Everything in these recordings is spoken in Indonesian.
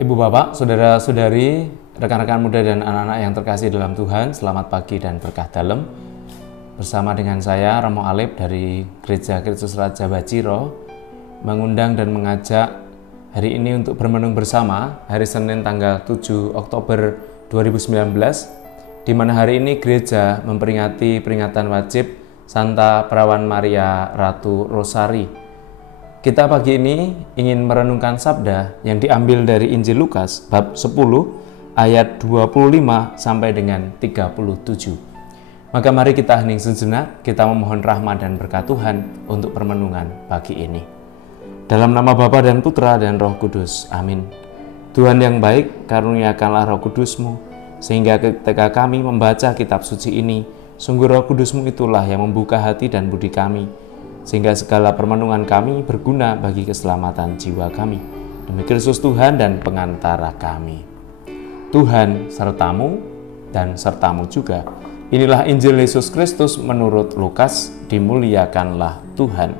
Ibu bapak, saudara-saudari, rekan-rekan muda dan anak-anak yang terkasih dalam Tuhan, selamat pagi dan berkah dalam. Bersama dengan saya, Romo Alip dari Gereja Kristus Raja Baciro, mengundang dan mengajak hari ini untuk bermenung bersama hari Senin tanggal 7 Oktober 2019, di mana hari ini gereja memperingati peringatan wajib Santa Perawan Maria Ratu Rosari. Kita pagi ini ingin merenungkan sabda yang diambil dari Injil Lukas bab 10 ayat 25 sampai dengan 37. Maka mari kita hening sejenak, kita memohon rahmat dan berkat Tuhan untuk permenungan pagi ini. Dalam nama Bapa dan Putra dan Roh Kudus. Amin. Tuhan yang baik, karuniakanlah Roh Kudus-Mu, sehingga ketika kami membaca kitab suci ini, sungguh Roh Kudus-Mu itulah yang membuka hati dan budi kami, sehingga segala permenungan kami berguna bagi keselamatan jiwa kami. Demi Kristus Tuhan dan pengantara kami. Tuhan sertamu dan sertamu juga. Inilah Injil Yesus Kristus menurut Lukas, dimuliakanlah Tuhan.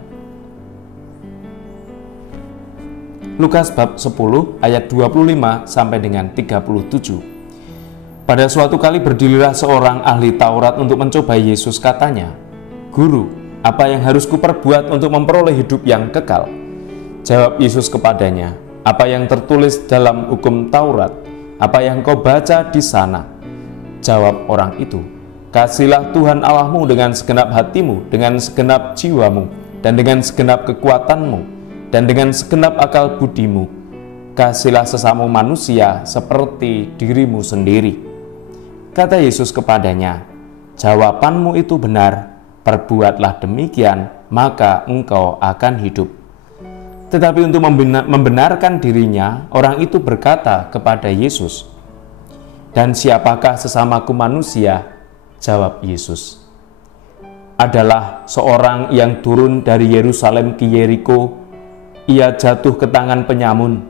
Lukas bab 10 ayat 25 sampai dengan 37. Pada suatu kali berdirilah seorang ahli Taurat untuk mencobai Yesus, katanya, "Guru, apa yang harus kuperbuat untuk memperoleh hidup yang kekal?" Jawab Yesus kepadanya, "Apa yang tertulis dalam hukum Taurat? Apa yang kau baca di sana?" Jawab orang itu, "Kasihlah Tuhan Allahmu dengan segenap hatimu, dengan segenap jiwamu, dan dengan segenap kekuatanmu, dan dengan segenap akal budimu. Kasihlah sesamamu manusia seperti dirimu sendiri." Kata Yesus kepadanya, "Jawabanmu itu benar. Perbuatlah demikian, maka engkau akan hidup." Tetapi untuk membenarkan dirinya, orang itu berkata kepada Yesus, "Dan siapakah sesamaku manusia?" Jawab Yesus, "Adalah seorang yang turun dari Yerusalem ke Yeriko. Ia jatuh ke tangan penyamun,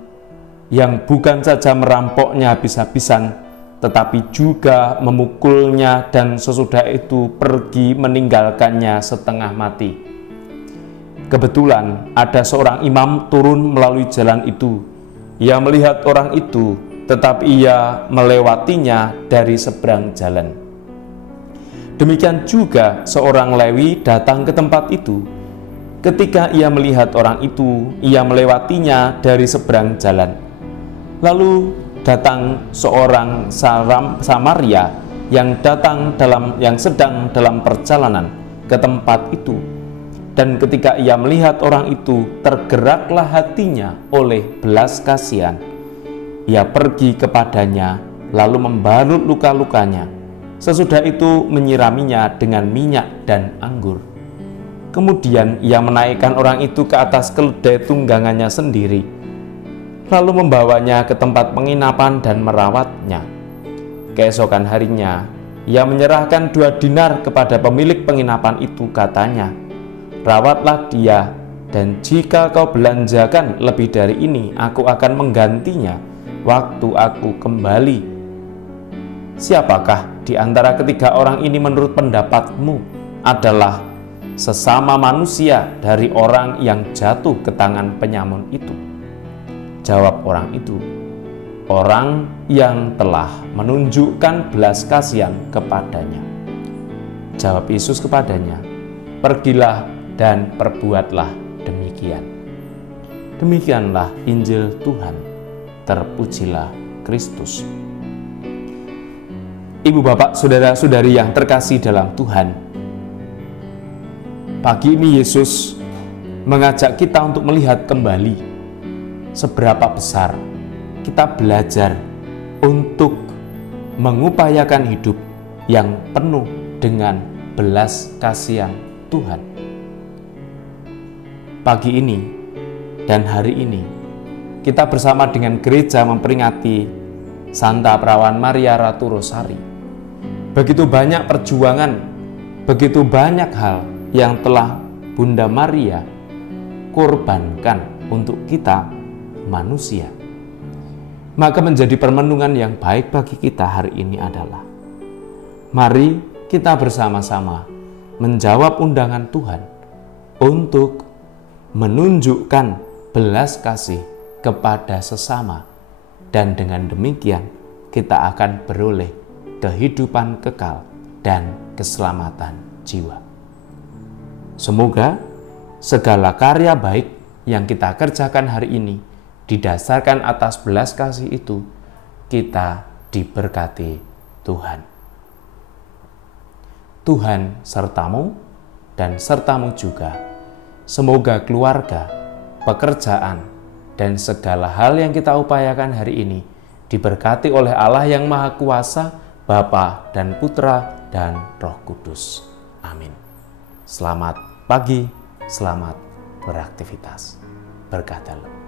yang bukan saja merampoknya habis-habisan, tetapi juga memukulnya, dan sesudah itu pergi meninggalkannya setengah mati. Kebetulan ada seorang imam turun melalui jalan itu. Ia melihat orang itu, tetapi ia melewatinya dari seberang jalan. Demikian juga seorang Lewi datang ke tempat itu. Ketika ia melihat orang itu, ia melewatinya dari seberang jalan. Lalu datang seorang Samaria yang sedang dalam perjalanan ke tempat itu. Dan ketika ia melihat orang itu, tergeraklah hatinya oleh belas kasihan. Ia pergi kepadanya, lalu membalut luka-lukanya. Sesudah itu menyiraminya dengan minyak dan anggur. Kemudian ia menaikkan orang itu ke atas keledai tunggangannya sendiri, lalu membawanya ke tempat penginapan dan merawatnya. Keesokan harinya, ia menyerahkan 2 dinar kepada pemilik penginapan itu, katanya, "Rawatlah dia, dan jika kau belanjakan lebih dari ini, aku akan menggantinya waktu aku kembali." Siapakah di antara ketiga orang ini menurut pendapatmu adalah sesama manusia dari orang yang jatuh ke tangan penyamun itu? Jawab orang itu, "Orang yang telah menunjukkan belas kasihan kepadanya." Jawab Yesus kepadanya, "Pergilah dan perbuatlah demikian." Demikianlah Injil Tuhan. Terpujilah Kristus. Ibu bapak, saudara-saudari yang terkasih dalam Tuhan, pagi ini Yesus mengajak kita untuk melihat kembali seberapa besar kita belajar untuk mengupayakan hidup yang penuh dengan belas kasihan Tuhan. Pagi ini dan hari ini kita bersama dengan gereja memperingati Santa Perawan Maria Ratu Rosari. Begitu banyak perjuangan, begitu banyak hal yang telah Bunda Maria korbankan untuk kita manusia. Maka menjadi permenungan yang baik bagi kita hari ini adalah, mari kita bersama-sama menjawab undangan Tuhan untuk menunjukkan belas kasih kepada sesama dan dengan demikian kita akan beroleh kehidupan kekal dan keselamatan jiwa. Semoga segala karya baik yang kita kerjakan hari ini didasarkan atas belas kasih itu, kita diberkati Tuhan. Tuhan sertamu dan sertamu juga. Semoga keluarga, pekerjaan, dan segala hal yang kita upayakan hari ini diberkati oleh Allah yang Maha Kuasa, Bapa dan Putra dan Roh Kudus. Amin. Selamat pagi, selamat beraktivitas. Berkah dalam.